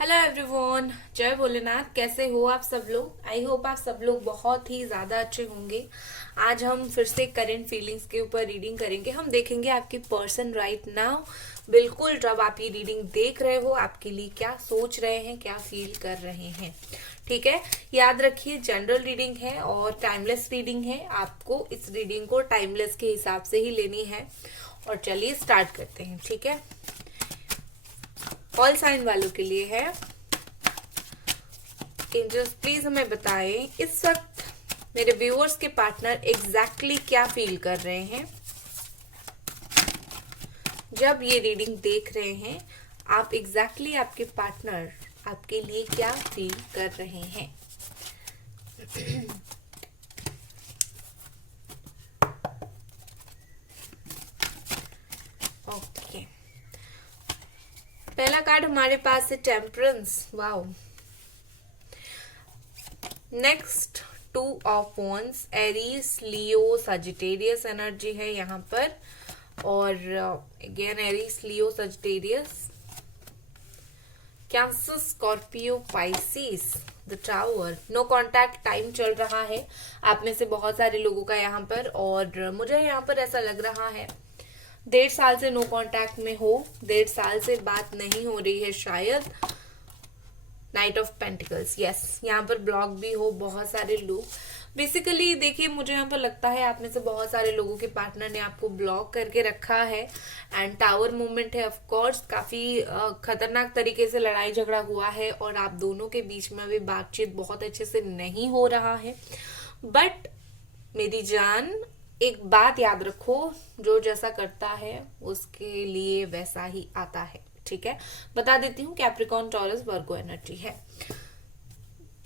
Hello everyone, जय भोलेनाथ। कैसे हो आप सब लोग? आई होप आप सब लोग बहुत ही ज़्यादा अच्छे होंगे। आज हम फिर से करंट फीलिंग्स के ऊपर रीडिंग करेंगे। हम देखेंगे आपकी पर्सन राइट नाउ, बिल्कुल जब आप ये रीडिंग देख रहे हो, आपके लिए क्या सोच रहे हैं, क्या फील कर रहे हैं। ठीक है, याद रखिए जनरल रीडिंग है और टाइमलेस रीडिंग है। आपको इस रीडिंग को टाइमलेस के हिसाब से ही लेनी है। और चलिए स्टार्ट करते हैं। ठीक है, ऑल साइन वालों के लिए है। एंजल्स प्लीज हमें बताएं इस वक्त मेरे व्यूअर्स के पार्टनर एग्जैक्टली क्या फील कर रहे हैं जब ये रीडिंग देख रहे हैं। आप एग्जैक्टली आपके पार्टनर आपके लिए क्या फील कर रहे हैं। ओके, पहला कार्ड हमारे पास है temperance. Wow. Next 2 of wands, Aries, Leo, Sagittarius energy है यहाँ पर। और again Aries, Leo, Sagittarius, Cancer, Scorpio, Pisces, the tower. No contact time चल रहा है आप में से बहुत सारे लोगों का यहाँ पर। और मुझे यहाँ पर ऐसा लग रहा है 1.5 साल से नो कॉन्टैक्ट में हो, 1.5 साल से बात नहीं हो रही है शायद। नाइट ऑफ पेंटिकल्स, यस, यहाँ पर ब्लॉक भी हो बहुत सारे लोग। बेसिकली देखिए, मुझे यहाँ पर लगता है आप में से बहुत सारे लोगों के पार्टनर ने आपको ब्लॉक करके रखा है। एंड टावर मूवमेंट है, ऑफ कोर्स काफी खतरनाक तरीके से लड़ाई झगड़ा हुआ है और आप दोनों के बीच में अभी बातचीत बहुत अच्छे से नहीं हो रहा है। बट मेरी जान, एक बात याद रखो, जो जैसा करता है उसके लिए वैसा ही आता है। ठीक है, बता देती हूँ, कैप्रिकॉर्न, टॉरस, वर्गो एनर्जी है।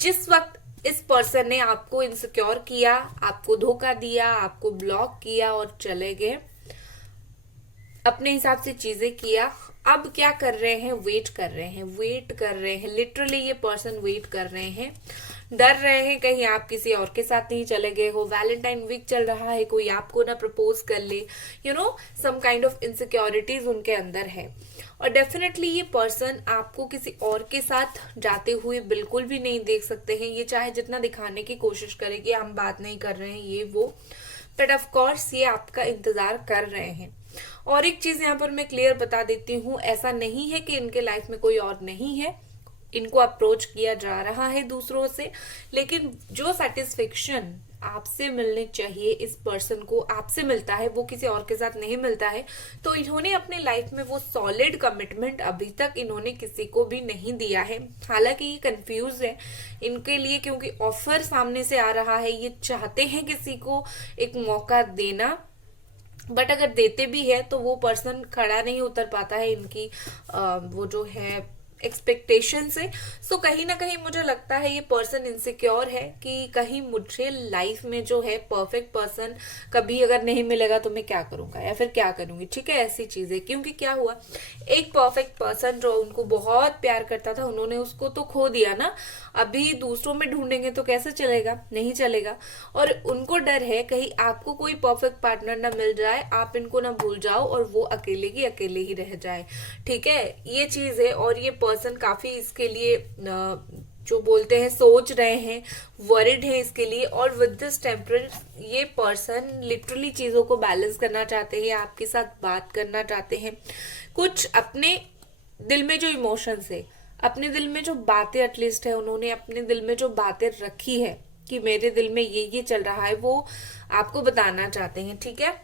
जिस वक्त इस पर्सन ने आपको इनसिक्योर किया, आपको धोखा दिया, आपको ब्लॉक किया और चले गए, अपने हिसाब से चीजें किया, अब क्या कर रहे हैं? वेट कर रहे हैं, वेट कर रहे हैं। लिटरली ये पर्सन वेट कर रहे हैं, डर रहे हैं कहीं आप किसी और के साथ नहीं चले गए हो। वैलेंटाइन वीक चल रहा है, कोई आपको ना प्रपोज कर ले, सम काइंड ऑफ इनसिक्योरिटीज उनके अंदर है। और डेफिनेटली ये पर्सन आपको किसी और के साथ जाते हुए बिल्कुल भी नहीं देख सकते हैं। ये चाहे जितना दिखाने की कोशिश करे कि हम बात नहीं कर रहे हैं, ये वो, बट ऑफ कोर्स ये आपका इंतजार कर रहे हैं। और एक चीज यहाँ पर मैं क्लियर बता देती हूँ, ऐसा नहीं है कि इनके लाइफ में कोई और नहीं है। इनको अप्रोच किया जा रहा है दूसरों से, लेकिन जो सेटिस्फेक्शन आपसे मिलने चाहिए इस पर्सन को, आपसे मिलता है, वो किसी और के साथ नहीं मिलता है। तो इन्होंने अपने लाइफ में वो सॉलिड कमिटमेंट अभी तक इन्होंने किसी को भी नहीं दिया है। हालांकि ये कंफ्यूज है इनके लिए, क्योंकि ऑफर सामने से आ रहा है, ये चाहते हैं किसी को एक मौका देना, बट अगर देते भी है तो वो पर्सन खड़ा नहीं उतर पाता है इनकी वो जो है एक्सपेक्टेशन से। सो कहीं ना कहीं मुझे लगता है ये पर्सन इनसिक्योर है कि कहीं मुझे लाइफ में जो है परफेक्ट पर्सन कभी अगर नहीं मिलेगा तो मैं क्या करूंगा या फिर क्या करूंगी। ठीक है, ऐसी चीजें, क्योंकि क्या हुआ, एक परफेक्ट पर्सन जो उनको बहुत प्यार करता था, उन्होंने उसको तो खो दिया ना। अभी दूसरों में ढूंढेंगे तो कैसे चलेगा? नहीं चलेगा। और उनको डर है कहीं आपको कोई परफेक्ट पार्टनर ना मिल जाए, आप इनको ना भूल जाओ और वो अकेले की अकेले ही रह जाए। ठीक है, ये चीज है। और ये पर्सन काफी इसके लिए जो बोलते हैं सोच रहे हैं, वरिड है इसके लिए। और विद दिस टेम्परेचर ये पर्सन लिटरली चीजों को बैलेंस करना चाहते हैं, आपके साथ बात करना चाहते हैं, कुछ अपने दिल में जो इमोशंस है, अपने दिल में जो बातें एटलीस्ट है, उन्होंने अपने दिल में जो बातें रखी है कि मेरे दिल में ये चल रहा है, वो आपको बताना चाहते हैं। ठीक है,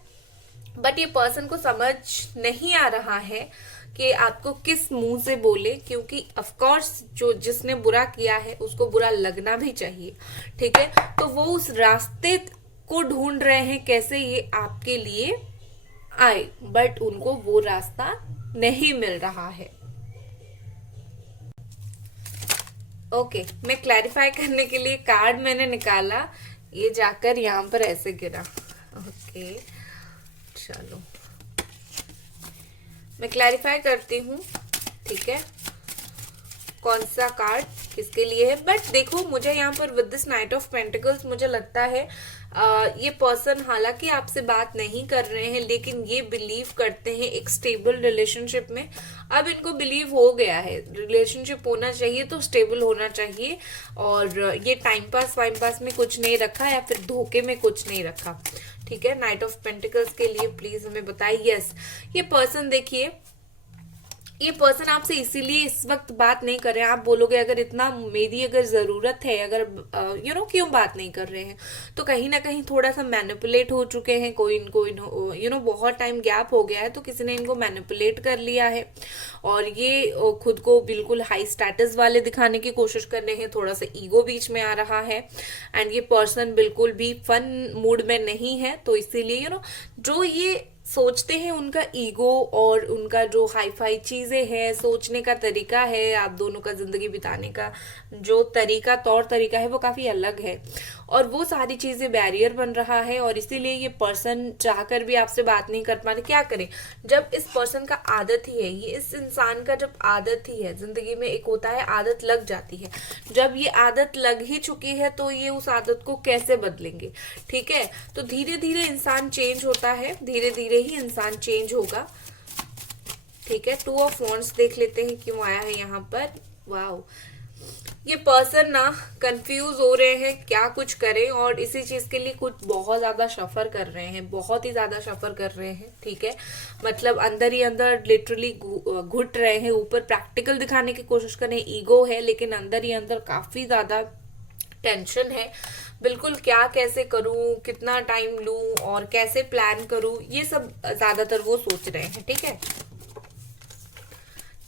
बट ये पर्सन को समझ नहीं आ रहा है कि आपको किस मुंह से बोले, क्योंकि ऑफ कोर्स जो जिसने बुरा किया है उसको बुरा लगना भी चाहिए। ठीक है, तो वो उस रास्ते को ढूंढ रहे हैं कैसे ये आपके लिए आए, बट उनको वो रास्ता नहीं मिल रहा है। ओके, मैं क्लैरिफाई करने के लिए कार्ड मैंने निकाला, ये जाकर यहाँ पर ऐसे गिरा। ओके, चलो मैं क्लैरिफाई करती हूँ। ठीक है, कौन सा कार्ड किसके लिए है। बट देखो, मुझे यहाँ पर with this night of pentacles मुझे लगता है ये पर्सन हालांकि आपसे बात नहीं कर रहे हैं, लेकिन ये बिलीव करते हैं एक स्टेबल रिलेशनशिप में। अब इनको बिलीव हो गया है रिलेशनशिप होना चाहिए तो स्टेबल होना चाहिए, और ये टाइम पास में कुछ नहीं रखा या फिर धोखे में कुछ नहीं रखा। ठीक है, नाइट ऑफ पेंटिकल्स के लिए प्लीज हमें बताइए। यस, ये पर्सन देखिए, ये पर्सन आपसे इसीलिए इस वक्त बात नहीं कर रहे हैं। आप बोलोगे अगर इतना मेरी अगर जरूरत है, अगर क्यों बात नहीं कर रहे हैं, तो कहीं ना कहीं थोड़ा सा मैनिपुलेट हो चुके हैं। कोई इनको बहुत टाइम गैप हो गया है, तो किसी ने इनको मैनिपुलेट कर लिया है, और ये खुद को बिल्कुल हाई स्टेटस वाले दिखाने की कोशिश कर रहे हैं। थोड़ा सा ईगो बीच में आ रहा है, एंड ये पर्सन बिल्कुल भी फन मूड में नहीं है। तो इसीलिए जो ये सोचते हैं, उनका ईगो और उनका जो हाई फाई चीजें हैं, सोचने का तरीका है, आप दोनों का जिंदगी बिताने का जो तौर तरीका है, वो काफी अलग है, और वो सारी चीजें बैरियर बन रहा है। और इसीलिए ये पर्सन चाहकर भी आपसे बात नहीं कर पा रहे। क्या करें, जब इस पर्सन का आदत ही है, ये इस इंसान का जब आदत ही है, जिंदगी में एक होता है आदत लग जाती है, जब ये आदत लग ही चुकी है तो ये उस आदत को कैसे बदलेंगे। ठीक है, तो धीरे धीरे इंसान चेंज होता है, धीरे धीरे ही इंसान चेंज होगा। ठीक है, 2 ऑफ वॉन्ड्स देख लेते हैं क्यों आया है यहाँ पर। वाओ, ये पर्सन ना कंफ्यूज हो रहे हैं क्या कुछ करें, और इसी चीज के लिए कुछ बहुत ज्यादा सफर कर रहे हैं, बहुत ही ज्यादा सफर कर रहे हैं। ठीक है, मतलब अंदर ही अंदर लिटरली घुट रहे हैं। ऊपर प्रैक्टिकल दिखाने की कोशिश कर रहे हैं, ईगो है, लेकिन अंदर ही अंदर काफी ज्यादा टेंशन है। बिल्कुल क्या कैसे करूं, कितना टाइम लूं और कैसे प्लान करूं, ये सब ज्यादातर वो सोच रहे हैं। ठीक है,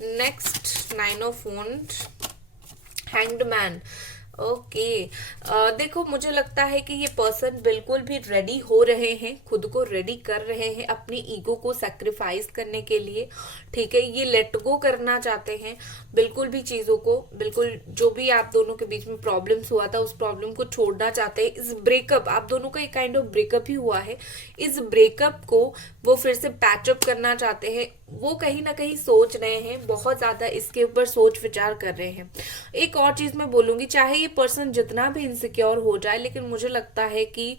next 9 of wands, hanged man. Okay, देखो मुझे लगता है कि ये पर्सन बिल्कुल भी रेडी हो रहे हैं, खुद को रेडी कर रहे हैं अपनी ईगो को सैक्रिफाइस करने के लिए। ठीक है, ये लेट गो करना चाहते हैं बिल्कुल भी चीजों को, बिल्कुल जो भी आप दोनों के बीच में प्रॉब्लम्स हुआ था उस प्रॉब्लम को छोड़ना चाहते हैं। इस ब्रेकअप, आप दोनों का एक काइंड ऑफ ब्रेकअप ही हुआ है, इस ब्रेकअप को वो फिर से पैचअप करना चाहते हैं। वो कहीं ना कहीं सोच रहे हैं, बहुत ज्यादा इसके ऊपर सोच विचार कर रहे हैं। एक और चीज मैं बोलूंगी, चाहे ये पर्सन जितना भी इनसिक्योर हो जाए, लेकिन मुझे लगता है कि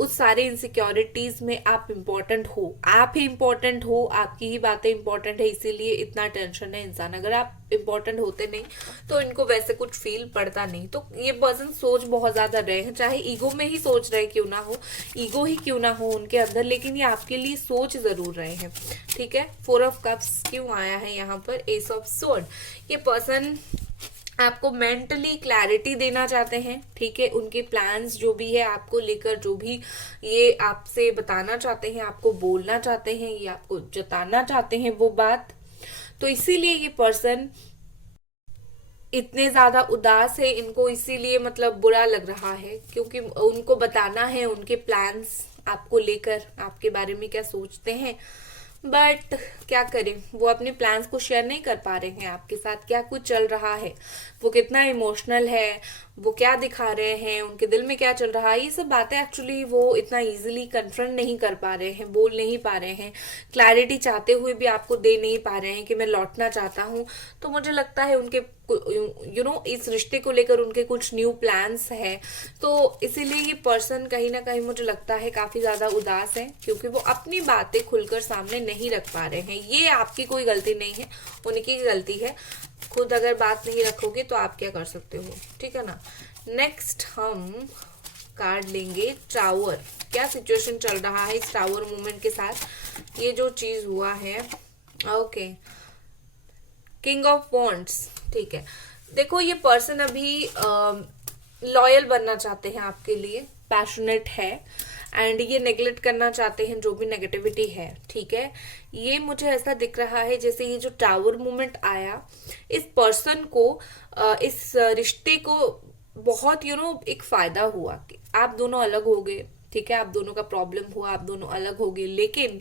उस सारे इनसिक्योरिटीज में आप इम्पोर्टेंट हो, आप ही इम्पोर्टेंट हो, आपकी ही बातें इम्पोर्टेंट है, इसीलिए इतना टेंशन है इंसान। अगर आप इम्पोर्टेंट होते नहीं तो इनको वैसे कुछ फील पड़ता नहीं। तो ये पर्सन सोच बहुत ज्यादा रहे हैं, चाहे ईगो में ही सोच रहे क्यों ना हो, ईगो ही क्यों ना हो उनके अंदर, लेकिन ये आपके लिए सोच जरूर रहे हैं। ठीक है, 4 ऑफ कप्स क्यों आया है यहाँ पर, एस ऑफ स्वॉर्ड। ये पर्सन आपको मेंटली क्लैरिटी देना चाहते हैं। ठीक है, उनके प्लान्स जो भी है आपको लेकर, जो भी ये आपसे बताना चाहते हैं, आपको बोलना चाहते हैं, ये आपको जताना चाहते हैं वो बात, तो इसीलिए ये पर्सन इतने ज्यादा उदास है। इनको इसीलिए मतलब बुरा लग रहा है, क्योंकि उनको बताना है उनके प्लान्स आपको लेकर, आपके बारे में क्या सोचते हैं, बट क्या करें, वो अपने प्लान्स को शेयर नहीं कर पा रहे हैं आपके साथ। क्या कुछ चल रहा है, वो कितना इमोशनल है, वो क्या दिखा रहे हैं, उनके दिल में क्या चल रहा है, ये सब बातें एक्चुअली वो इतना इजीली कन्फ्रंट नहीं कर पा रहे हैं, बोल नहीं पा रहे हैं, क्लैरिटी चाहते हुए भी आपको दे नहीं पा रहे हैं कि मैं लौटना चाहता हूँ। तो मुझे लगता है उनके इस रिश्ते को लेकर उनके कुछ न्यू प्लान्स है, तो इसीलिए ये पर्सन कहीं ना कहीं मुझे लगता है काफी ज्यादा उदास है, क्योंकि वो अपनी बातें खुलकर सामने नहीं रख पा रहे हैं। ये आपकी कोई गलती नहीं है, उनकी गलती है। खुद अगर बात नहीं रखोगे तो आप क्या कर सकते हो, ठीक है ना। नेक्स्ट हम कार्ड लेंगे टावर। क्या सिचुएशन चल रहा है इस टावर मूवमेंट के साथ, ये जो चीज हुआ है। Okay, king of wands. ठीक है, देखो ये पर्सन अभी लॉयल बनना चाहते हैं आपके लिए, पैशनेट है, एंड ये नेग्लेक्ट करना चाहते हैं जो भी नेगेटिविटी है। ठीक है, ये मुझे ऐसा दिख रहा है जैसे ये जो टावर मूवमेंट आया, इस पर्सन को इस रिश्ते को बहुत एक फायदा हुआ कि आप दोनों अलग हो गए। ठीक है, आप दोनों का प्रॉब्लम हुआ, आप दोनों अलग हो गए, लेकिन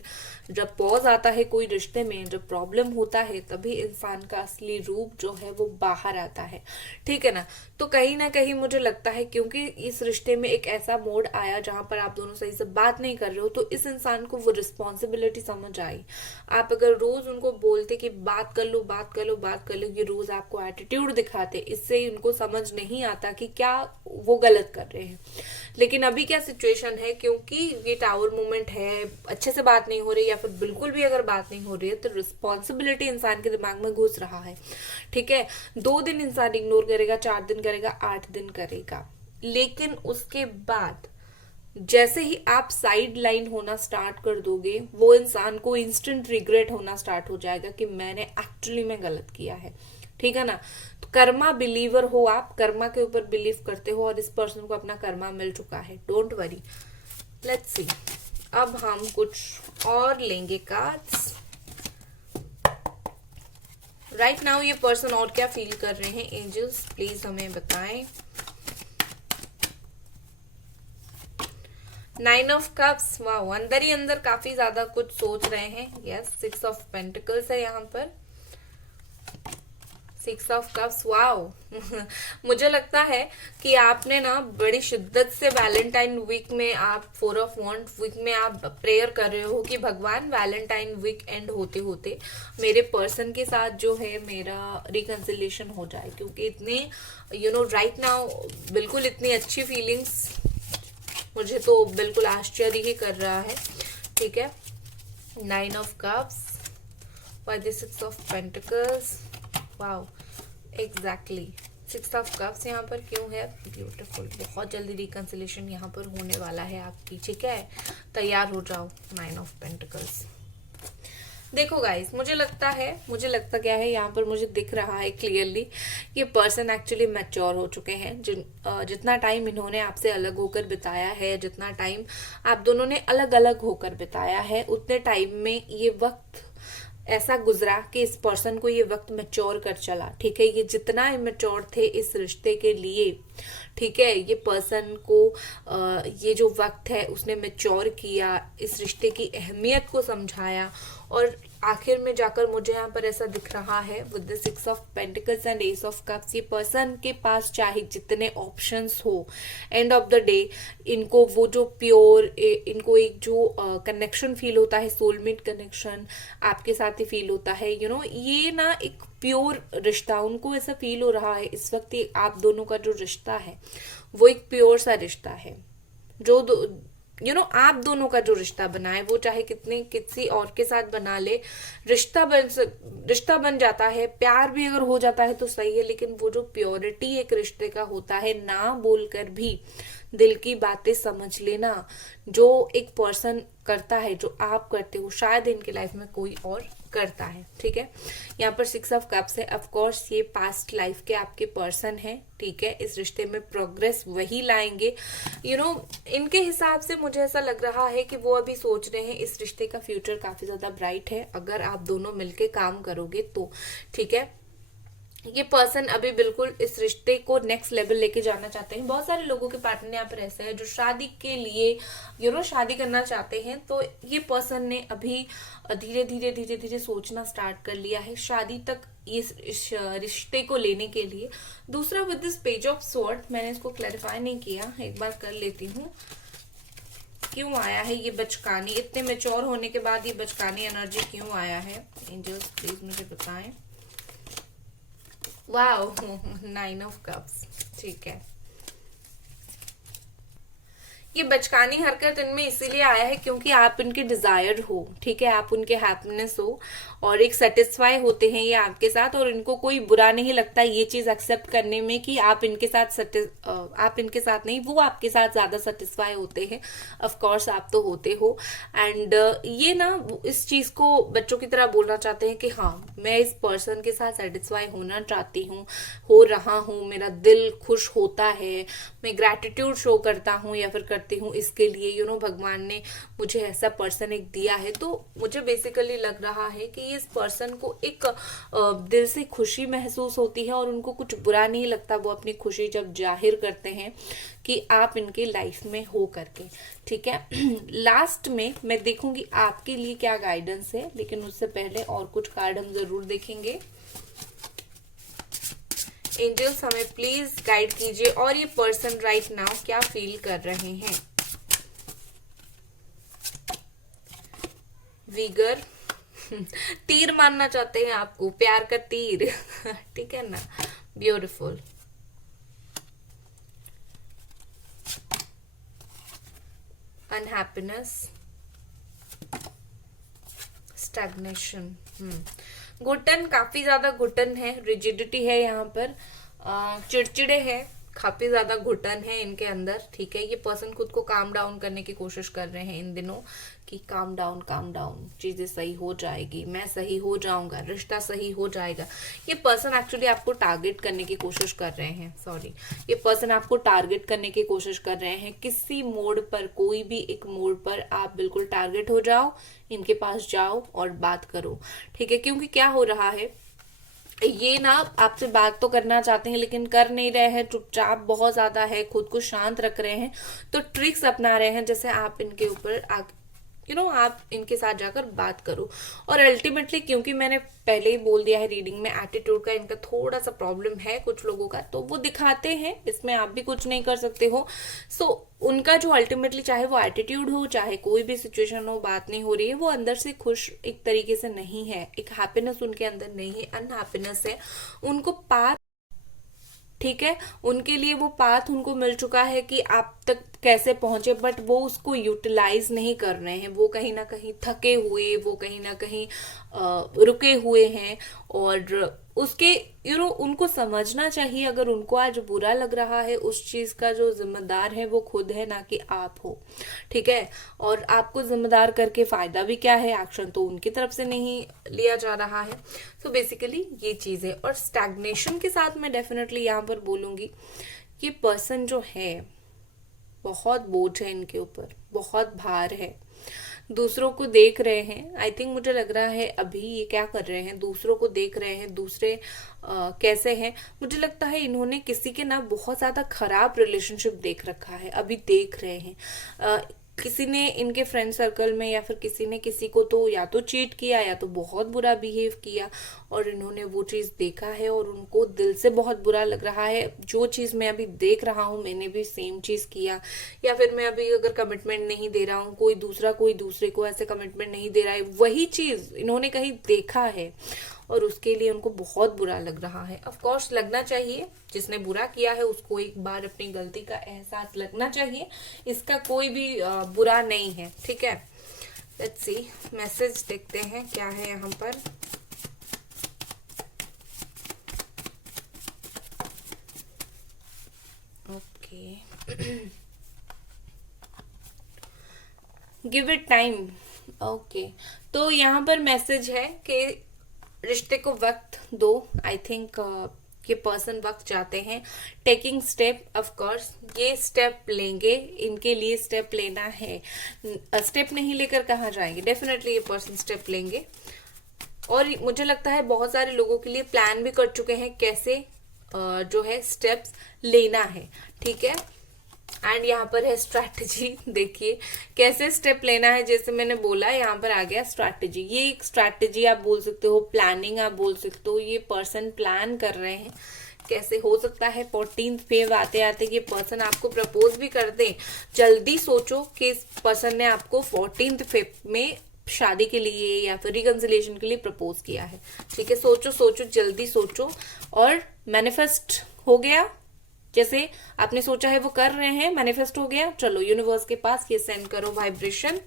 जब पॉज आता है कोई रिश्ते में, जब प्रॉब्लम होता है, तभी इंसान का असली रूप जो है वो बाहर आता है, ठीक है ना। तो कहीं ना कहीं मुझे लगता है क्योंकि इस रिश्ते में एक ऐसा मोड़ आया जहां पर आप दोनों सही से बात नहीं कर रहे हो, तो इस इंसान को वो रिस्पॉन्सिबिलिटी समझ आई। आप अगर रोज उनको बोलते कि बात कर लो, बात कर लो, बात कर लो, ये रोज आपको एटीट्यूड दिखाते, इससे ही उनको समझ नहीं आता कि क्या वो गलत कर रहे हैं। लेकिन अभी क्या सिचुएशन है, क्योंकि ये टावर मूवमेंट है, अच्छे से बात नहीं हो रही या फिर बिल्कुल भी अगर बात नहीं हो रही है, तो रिस्पॉन्सिबिलिटी इंसान के दिमाग में घुस रहा है, ठीक है। 2 दिन इंसान इग्नोर करेगा, 4 दिन करेगा, 8 दिन करेगा, लेकिन उसके बाद जैसे ही आप साइड लाइन होना स्टार्ट कर दोगे, वो इंसान को इंस्टेंट रिग्रेट होना स्टार्ट हो जाएगा कि मैंने एक्चुअली में गलत किया है, ठीक है ना। तो कर्मा बिलीवर हो आप, कर्मा के ऊपर बिलीव करते हो और इस पर्सन को अपना कर्मा मिल चुका है, डोंट वरी। लेट्स सी, अब हम कुछ और लेंगे कार्ड्स। राइट नाउ ये पर्सन और क्या फील कर रहे हैं, एंजल्स प्लीज हमें बताएं। 9 ऑफ कप्स, वाह, अंदर ही अंदर काफी ज्यादा कुछ सोच रहे हैं। यस, 6 ऑफ पेंटिकल्स है यहाँ पर, 6 ऑफ कप्स, वाओ। मुझे लगता है कि आपने ना बड़ी शिद्दत से वैलेंटाइन वीक में, आप 4 ऑफ वॉन्ड वीक में आप प्रेयर कर रहे हो कि भगवान वैलेंटाइन वीक एंड होते होते मेरे पर्सन के साथ जो है मेरा रिकंसिलेशन हो जाए, क्योंकि इतने राइट नाउ बिल्कुल इतनी अच्छी फीलिंग्स मुझे तो बिल्कुल आश्चर्य ही कर रहा है, ठीक है। 9 of cups, why the 6 of pentacles, wow, exactly 6 of cups यहाँ पर क्यों है, ब्यूटीफुल, बहुत जल्दी रिकंसिलेशन यहाँ पर होने वाला है आपकी, ठीक है, तैयार हो जाओ। 9 ऑफ पेंटिकल्स, देखो गाइस, मुझे लगता क्या है, यहाँ पर मुझे दिख रहा है क्लियरली, ये पर्सन एक्चुअली मैच्योर हो चुके हैं। जितना टाइम इन्होंने आपसे अलग होकर बिताया है, जितना टाइम आप दोनों ने अलग अलग होकर बिताया है, उतने टाइम में ये वक्त ऐसा गुजरा कि इस पर्सन को ये वक्त मैच्योर कर चला, ठीक है। ये जितना इमेच्योर थे इस रिश्ते के लिए, ठीक है, ये पर्सन को ये जो वक्त है उसने मैच्योर किया, इस रिश्ते की अहमियत को समझाया, और आखिर में जाकर मुझे यहाँ पर ऐसा दिख रहा है with the 6 of pentacles and S of cups, ये पर्सन के पास चाहे जितने ऑप्शंस हो, एंड ऑफ द डे इनको वो जो प्योर, इनको एक जो कनेक्शन फील होता है, सोलमेट कनेक्शन आपके साथ ही फील होता है, ये ना एक प्योर रिश्ता उनको ऐसा फील हो रहा है इस वक्त। आप दोनों का जो रिश्ता है वो एक प्योर सा रिश्ता है, जो आप दोनों का जो रिश्ता बना है, वो चाहे किसी और के साथ बना ले, रिश्ता बन जाता है। प्यार भी अगर हो जाता है तो सही है, लेकिन वो जो प्योरिटी एक रिश्ते का होता है, ना बोलकर भी दिल की बातें समझ लेना, जो एक पर्सन करता है, जो आप करते हो, शायद इनके लाइफ में कोई और करता है, ठीक है। यहाँ पर 6 ऑफ कप्स है, ऑफ कोर्स ये पास्ट लाइफ के आपके पर्सन है, ठीक है। इस रिश्ते में प्रोग्रेस वही लाएंगे, इनके हिसाब से मुझे ऐसा लग रहा है कि वो अभी सोच रहे हैं इस रिश्ते का फ्यूचर काफी ज्यादा ब्राइट है अगर आप दोनों मिलके काम करोगे तो, ठीक है। ये पर्सन अभी बिल्कुल इस रिश्ते को नेक्स्ट लेवल लेके जाना चाहते हैं। बहुत सारे लोगों के पार्टनर यहाँ पर ऐसे हैं जो शादी के लिए शादी करना चाहते हैं, तो ये पर्सन ने अभी धीरे धीरे सोचना स्टार्ट कर लिया है शादी तक इस रिश्ते को लेने के लिए। दूसरा with this page of sword, मैंने इसको क्लैरिफाई नहीं किया, एक बार कर लेती हूँ। क्यों आया है ये बचकानी, इतने मेच्योर होने के बाद ये बचकानी एनर्जी क्यों आया है, एंजल्स प्लीज मुझे बताएं। वाओ, 9 ऑफ कप्स, ठीक है। ये बचकानी हरकत इनमें इसीलिए आया है क्योंकि आप इनके डिजायर हो, ठीक है, आप उनके हैप्पीनेस हो और एक सेटिस्फाई होते हैं ये आपके साथ, और इनको कोई बुरा नहीं लगता ये चीज एक्सेप्ट करने में कि आप इनके साथ नहीं, वो आपके साथ ज्यादा सेटिस्फाई होते हैं। ऑफ कोर्स आप तो होते हो, एंड ये ना इस चीज को बच्चों की तरह बोलना चाहते हैं कि हाँ, मैं इस पर्सन के साथ सेटिस्फाई होना चाहती हूँ, हो रहा हूँ, मेरा दिल खुश होता है, मैं ग्रैटिट्यूड शो करता हूँ या फिर करती हूँ इसके लिए, भगवान ने मुझे ऐसा पर्सन एक दिया है। तो मुझे बेसिकली लग रहा है कि इस पर्सन को एक दिल से खुशी महसूस होती है और उनको कुछ बुरा नहीं लगता वो अपनी खुशी जब जाहिर करते हैं कि आप इनके लाइफ में हो करके। ठीक है, लास्ट में मैं देखूंगी आपके लिए क्या गाइडेंस है, लेकिन उससे पहले और कुछ कार्ड हम जरूर देखेंगे। एंजल्स हमें प्लीज गाइड कीजिए, और ये पर्सन राइट नाउ क्या फील कर रहे हैं। विगर तीर मारना चाहते हैं आपको, प्यार का तीर। ठीक है ना, ब्यूटिफुल। अनहैप्पीनेस, स्टैग्नेशन, घुटन, काफी ज्यादा घुटन है, रिजिडिटी है यहाँ पर, चिड़चिड़े हैं, काफी ज्यादा घुटन है इनके अंदर। ठीक है, ये पर्सन खुद को काम डाउन करने की कोशिश कर रहे हैं इन दिनों कि काम डाउन, चीजें सही हो जाएगी, मैं सही हो जाऊंगा, रिश्ता सही हो जाएगा। ये पर्सन एक्चुअली आपको टारगेट करने की कोशिश कर रहे हैं, सॉरी, ये पर्सन आपको टारगेट करने की कोशिश कर रहे हैं। किसी मोड़ पर, कोई भी एक मोड़ पर आप बिल्कुल टारगेट हो जाओ, इनके पास जाओ और बात करो। ठीक है, क्योंकि क्या हो रहा है, ये ना आपसे बात तो करना चाहते हैं लेकिन कर नहीं रहे हैं, चुपचाप बहुत ज्यादा है, खुद को शांत रख रहे हैं, तो ट्रिक्स अपना रहे हैं जैसे आप इनके ऊपर आप इनके साथ जाकर बात करो। और अल्टीमेटली, क्योंकि मैंने पहले ही बोल दिया है रीडिंग में, एटीट्यूड का इनका थोड़ा सा प्रॉब्लम है कुछ लोगों का, तो वो दिखाते हैं, इसमें आप भी कुछ नहीं कर सकते हो। सो उनका जो अल्टीमेटली, चाहे वो एटीट्यूड हो, चाहे कोई भी सिचुएशन हो, बात नहीं हो रही है, वो अंदर से खुश एक तरीके से नहीं है, एक हैप्पीनेस उनके अंदर नहीं है, अनहैप्पीनेस है। उनको पाथ, ठीक है, उनके लिए वो पाथ उनको मिल चुका है कि आप तक कैसे पहुंचे, बट वो उसको यूटिलाइज नहीं कर रहे हैं। वो कहीं ना कहीं थके हुए, वो कहीं ना कहीं रुके हुए हैं, और उसके उनको समझना चाहिए, अगर उनको आज बुरा लग रहा है, उस चीज का जो जिम्मेदार है वो खुद है, ना कि आप हो। ठीक है, और आपको जिम्मेदार करके फायदा भी क्या है, एक्शन तो उनकी तरफ से नहीं लिया जा रहा है। तो बेसिकली ये चीज है। और स्टैग्नेशन के साथ मैं डेफिनेटली यहाँ पर बोलूंगी कि पर्सन जो है, बहुत बोझ है इनके ऊपर, बहुत भार है, दूसरों को देख रहे हैं। आई थिंक मुझे लग रहा है अभी ये क्या कर रहे हैं, दूसरों को देख रहे हैं, दूसरे कैसे हैं। मुझे लगता है इन्होंने किसी के ना बहुत ज्यादा खराब रिलेशनशिप देख रखा है, अभी देख रहे हैं। किसी ने इनके फ्रेंड सर्कल में या फिर किसी ने किसी को तो या तो चीट किया या तो बहुत बुरा बिहेव किया, और इन्होंने वो चीज देखा है और उनको दिल से बहुत बुरा लग रहा है। जो चीज मैं अभी देख रहा हूँ, मैंने भी सेम चीज किया, या फिर मैं अभी अगर कमिटमेंट नहीं दे रहा हूँ, कोई दूसरे को ऐसे कमिटमेंट नहीं दे रहा है, वही चीज इन्होंने कहीं देखा है और उसके लिए उनको बहुत बुरा लग रहा है। ऑफ कोर्स लगना चाहिए, जिसने बुरा किया है उसको एक बार अपनी गलती का एहसास लगना चाहिए, इसका कोई भी बुरा नहीं है। ठीक है, लेट्स सी, मैसेज देखते हैं क्या है यहाँ पर। Okay, give it time. Okay, तो यहाँ पर मैसेज है कि रिश्ते को वक्त दो। आई थिंक ये पर्सन वक्त चाहते हैं, टेकिंग स्टेप। ऑफ कोर्स ये स्टेप लेंगे, इनके लिए स्टेप लेना है, स्टेप नहीं लेकर कहाँ जाएंगे, डेफिनेटली ये पर्सन स्टेप लेंगे। और मुझे लगता है बहुत सारे लोगों के लिए प्लान भी कर चुके हैं कैसे जो है स्टेप्स लेना है। ठीक है, एंड यहाँ पर है स्ट्रैटेजी। देखिए कैसे स्टेप लेना है, जैसे मैंने बोला यहाँ पर आ गया स्ट्रैटेजी। ये एक स्ट्रैटेजी आप बोल सकते हो, प्लानिंग आप बोल सकते हो। ये पर्सन प्लान कर रहे हैं कैसे हो सकता है 14th फेव आते आते ये पर्सन आपको प्रपोज भी कर दे। जल्दी सोचो कि इस पर्सन ने आपको 14th फेव में शादी के लिए या फिर रिकंसिलिएशन के लिए प्रपोज किया है। ठीक है, सोचो सोचो, जल्दी सोचो और मैनिफेस्ट हो गया। जैसे आपने सोचा है वो कर रहे हैं, मैनिफेस्ट हो गया। चलो यूनिवर्स के पास ये सेंड करो वाइब्रेशन।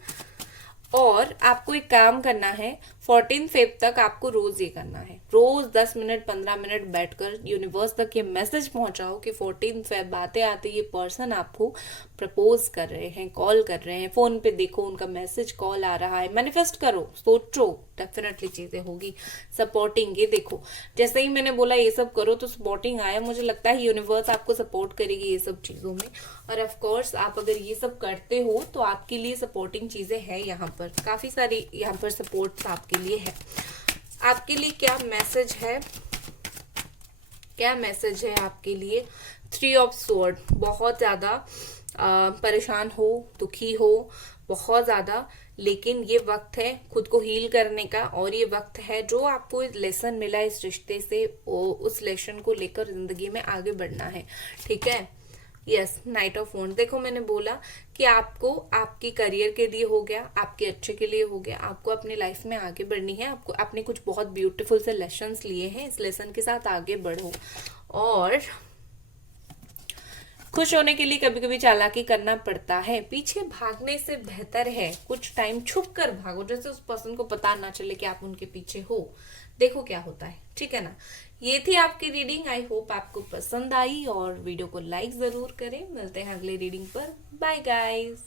और आपको एक काम करना है, 14 फेब तक आपको रोज ये करना है, रोज 10 मिनट 15 मिनट बैठकर यूनिवर्स तक ये मैसेज पहुंचाओ कि 14 फेब आते आते ये पर्सन आपको प्रपोज कर रहे हैं, कॉल कर रहे हैं, फोन पे देखो उनका मैसेज कॉल आ रहा है, मैनिफेस्ट करो, सोचो, डेफिनेटली चीजें होगी। सपोर्टिंग, ये देखो जैसे ही मैंने बोला ये सब करो तो सपोर्टिंग आया, मुझे लगता है यूनिवर्स आपको सपोर्ट करेगी ये सब चीजों में। और ऑफ कोर्स आप अगर ये सब करते हो तो आपके लिए सपोर्टिंग चीजें हैं, यहाँ पर काफी सारी यहाँ पर सपोर्ट आपके लिए है। आपके लिए क्या मैसेज है, क्या मैसेज है आपके लिए? 3 ऑफ स्वॉर्ड, बहुत ज्यादा परेशान हो, दुखी हो बहुत ज्यादा, लेकिन ये वक्त है खुद को हील करने का, और ये वक्त है जो आपको लेसन मिला इस रिश्ते से उस लेसन को लेकर जिंदगी में आगे बढ़ना है, ठीक है। यस, नाइट ऑफ वॉन्ड, देखो मैंने बोला कि आपको आपके करियर के लिए हो गया, आपके अच्छे के लिए हो गया, आपको अपनी लाइफ में आगे बढ़नी है, आपको आपने कुछ बहुत ब्यूटीफुल से लेसन्स लिए हैं, इस लेसन के साथ आगे बढ़ो। और खुश होने के लिए कभी कभी चालाकी करना पड़ता है, पीछे भागने से बेहतर है कुछ टाइम छुप कर भागो, जैसे उस पर्सन को पता ना चले कि आप उनके पीछे हो, देखो क्या होता है, ठीक है ना। ये थी आपकी रीडिंग, आई होप आपको पसंद आई, और वीडियो को लाइक जरूर करें। मिलते हैं अगले रीडिंग पर, बाय गाइस।